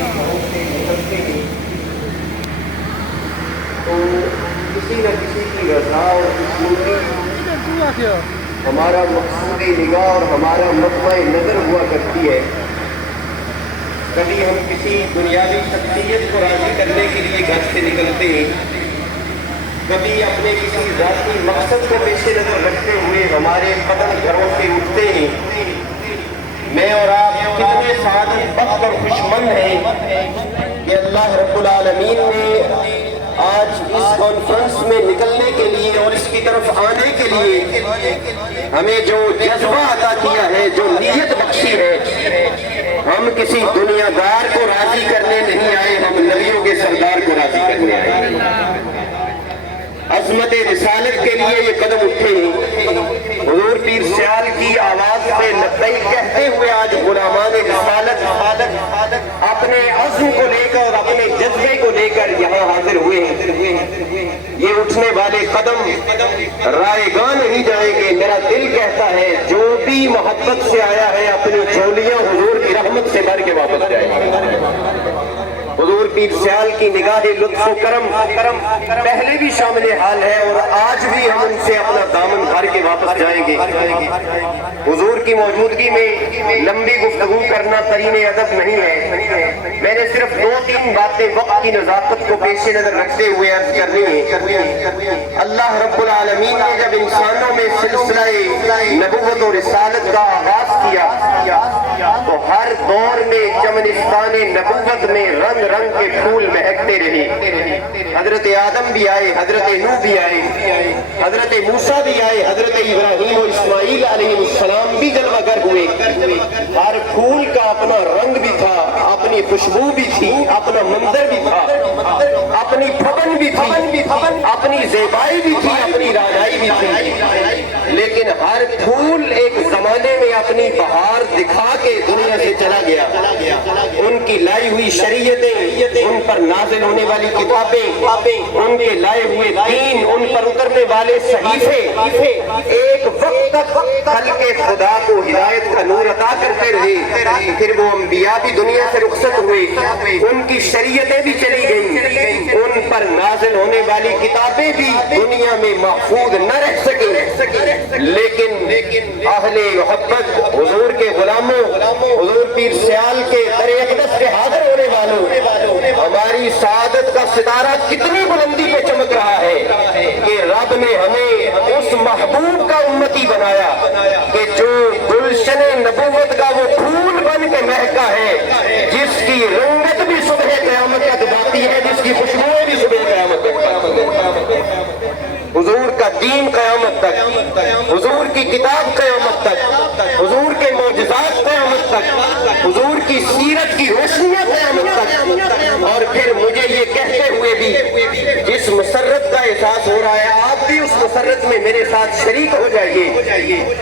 گھروں سے نکلتے ہیں تو کسی نہ کسی کی رضا اور خوشنودی ہمارا مقصود نگاہ اور ہمارا مطمع نظر ہوا کرتی ہے۔ کبھی ہم کسی دنیاوی شخصیت کو راضی کرنے کے لیے گھر سے نکلتے ہیں، کبھی اپنے کسی ذاتی مقصد کو پیش نظر رکھتے ہوئے ہمارے قدم گھروں سے اٹھتے ہیں۔ میں اور آپ کتنے سعادت بخت اور خوشمند ہیں کہ اللہ رب العالمین نے آج اس کانفرنس میں نکلنے کے لیے اور اس کی طرف آنے کے لیے ہمیں جو جذبہ عطا کیا ہے، جو نیت بخشی ہے۔ ہم کسی دنیا دار کو راضی کرنے نہیں آئے، ہم نبیوں کے سردار کو راضی کرنے آئے۔ عظمت رسالت کے لیے یہ قدم اٹھے ہیں۔ حضور پیر سیال کی آواز سے لبیک کہتے ہوئے آج غلامان رسالت اپنے عزم کو لے کر اور اپنے جذبے کو لے کر یہاں حاضر ہوئے ہیں۔ یہ اٹھنے والے قدم رائے گاہ نہیں جائیں گے۔ میرا دل کہتا ہے جو بھی محبت سے آیا ہے اپنی جھولیاں حضور کی رحمت سے بھر کے واپس جائے گا۔ حضور پیر سیال کی نگاہ لطف و کرم پہلے بھی شامل حال ہے اور آج بھی ہم ان سے اپنا دامن بھر کے واپس جائیں گے۔ حضور کی موجودگی میں لمبی گفتگو کرنا ترین ادب نہیں ہے۔ میں نے صرف 2-3 باتیں وقت کی نزاکت کو پیش نظر رکھتے ہوئے عرض کرنی ہے۔ اللہ رب العالمین نے جب انسانوں میں سلسلہ نبوت و رسالت کا آغاز کیا تو ہر دور میں چمنستان نبوت میں رنگ رنگ کے پھول مہکتے رہے۔ حضرت آدم بھی آئے، حضرت نوح بھی آئے، حضرت موسیٰ بھی آئے، حضرت ابراہیم و اسماعیل علیہ السلام بھی جلوہ گر ہوئے۔ ہر پھول کا اپنا رنگ بھی تھا، اپنی خوشبو بھی تھی، اپنا منظر بھی تھا، اپنی پھپن بھی تھی، اپنی زیبائی بھی تھی، اپنی رانائی بھی تھی۔ لیکن ہر پھول ایک زمانے میں اپنی بہار دکھا کے دنیا سے چلا گیا۔ ان کی لائی ہوئی شریعتیں، ان پر نازل ہونے والی کتابیں، ان کے لائے ہوئے دین، ان پر اترنے والے صحیفے ایک وقت تک خلق خدا کو ہدایت کا نور عطا کرتے رہے۔ پھر وہ انبیاء بھی دنیا سے رخصت ہوئے، ان کی شریعتیں بھی چلی گئیں، ان پر نازل ہونے والی کتابیں بھی دنیا میں محفوظ نہ رہ سکیں۔ لیکن اہل محبت، حضور کے غلاموں، حضور پیر سیال کے در اقدس کے حاضر ہونے والوں، ہماری سعادت کا ستارہ کتنی بلندی پہ چمک رہا ہے کہ رب نے ہمیں اس محبوب کا امتی بنایا کہ جو گلشن نبوت کا وہ پھول بن کے مہکا ہے، جس کی رنگت بھی صبح قیامت تک باقی ہے، جس کی خوشبوئیں بھی صبح قیامت تک، حضور کا دین قیامت تک، حضور کی کتاب قیامت تک، حضور کے معجزات قیامت تک، حضور کی سیرت کی روشنیاں قیامت تک۔ اور پھر مجھے یہ کہتے ہوئے بھی جس مسرت کا احساس ہو رہا ہے، آپ بھی اس مسرت میں میرے ساتھ شریک ہو جائیے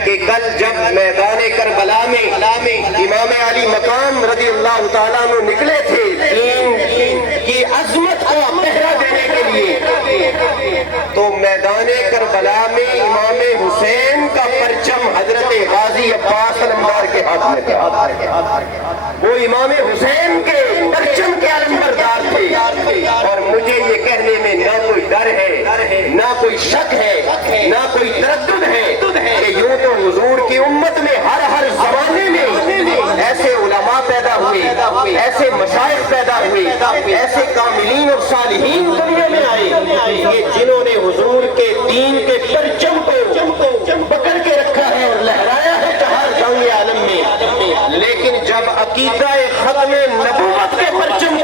کہ کل جب میدان کربلا میں امام علی مقام رضی اللہ تعالیٰ عنہ نکلے تھے دین کی عظمت کو پہرا دینے کے لیے، تو میدان کربلا میں امام حسین کا پرچم حضرت غازی عباس علمدار کے ہاتھ میں تھا۔ وہ امام حسین کے پرچم کے علمبردار تھے، اور مجھے یہ کہنے میں نہ کوئی ڈر ہے، نہ کوئی شک ہے، نہ کوئی تردد ہے کہ یوں تو حضور کی امت میں ہر زمانے میں ایسے علماء پیدا ہوئے، ایسے مشائخ پیدا ہوئے، ایسے کاملین اور صالحین دنیا میں آئے کہ جنہوں نے حضور کے دین کے پرچم کو پکڑ کے رکھا ہے اور لہرایا ہے چہار جنگ عالم میں۔ لیکن جب عقیدہ ختم نبوت کے پرچم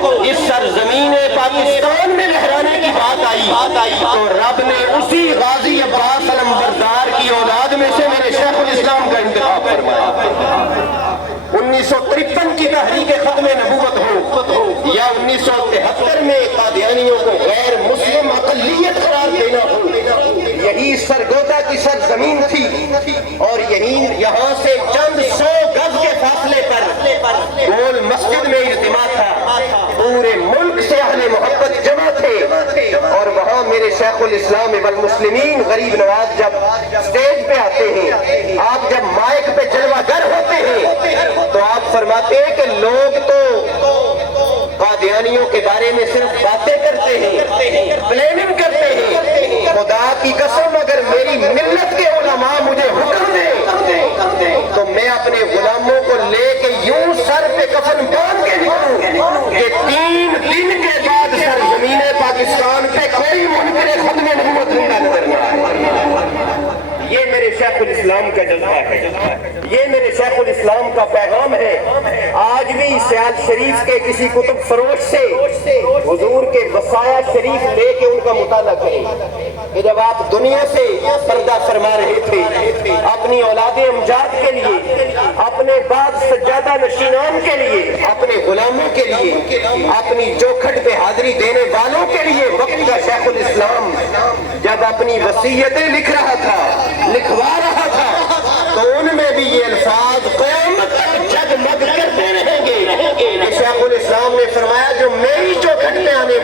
کو اس سرزمین پاکستان میں لہرانے کی بات آئی تو رب نے اسی غازی عباس علمبردار کی اولاد میں سے میرے شیخ الاسلام کا انتخاب فرمایا۔ 1953 کی تحریک ختم نبوت ہو یا 1973 میں قادیانیوں کو غیر مسلم اقلیت قرار دینا ہو، یہی سرگودا کی سرزمین تھی، اور یہاں سے چند 100 گز کے فاصلے پر گول مسجد میں اجتماع تھا، پورے ملک سے اہل محبت جمع تھے، اور وہاں میرے شیخ الاسلام والمسلمین غریب نواز جب سٹیج پہ آتے ہیں، آپ جب مائک پہ جلوہ گر ہوتے ہیں تو آپ فرماتے ہیں کہ لوگ تو قادیانیوں کے بارے میں صرف باتیں کرتے ہیں، پلاننگ کرتے ہیں، خدا کی قسم اگر میری ملت کے علماء مجھے حکم دیں تو میں اپنے غلاموں کو لے کے یوں سر پہ کفن باندھ کے نکلوں کہ 3 دن کے بعد سرزمین پاکستان پہ کوئی منکر ختم نبوت زندہ نظر نہ آئے۔ یہ میرے شیخ الاسلام کا جذبہ ہے، یہ میرے شیخ الاسلام کا پیغام ہے۔ آج بھی سیال شریف کے کسی کتب فروش سے حضور کے وصایا شریف لے کے ان کا مطالعہ کریں کہ جب آپ دنیا سے پردہ فرما رہے تھے، اپنی اولاد امجاد کے لیے، اپنے بعد سجادہ نشینان کے لیے، اپنے غلاموں کے لیے، اپنی چوکھٹ پہ حاضری دینے والوں کے لیے وقت کا شیخ الاسلام جب اپنی وصیتیں لکھ رہا تھا، لکھوا رہا تھا، تو ان میں بھی یہ الفاظ قیامت تک جگمگ کرتے رہیں گے کہ شیخ الاسلام نے فرمایا جو میری چوکھٹ پہ آنے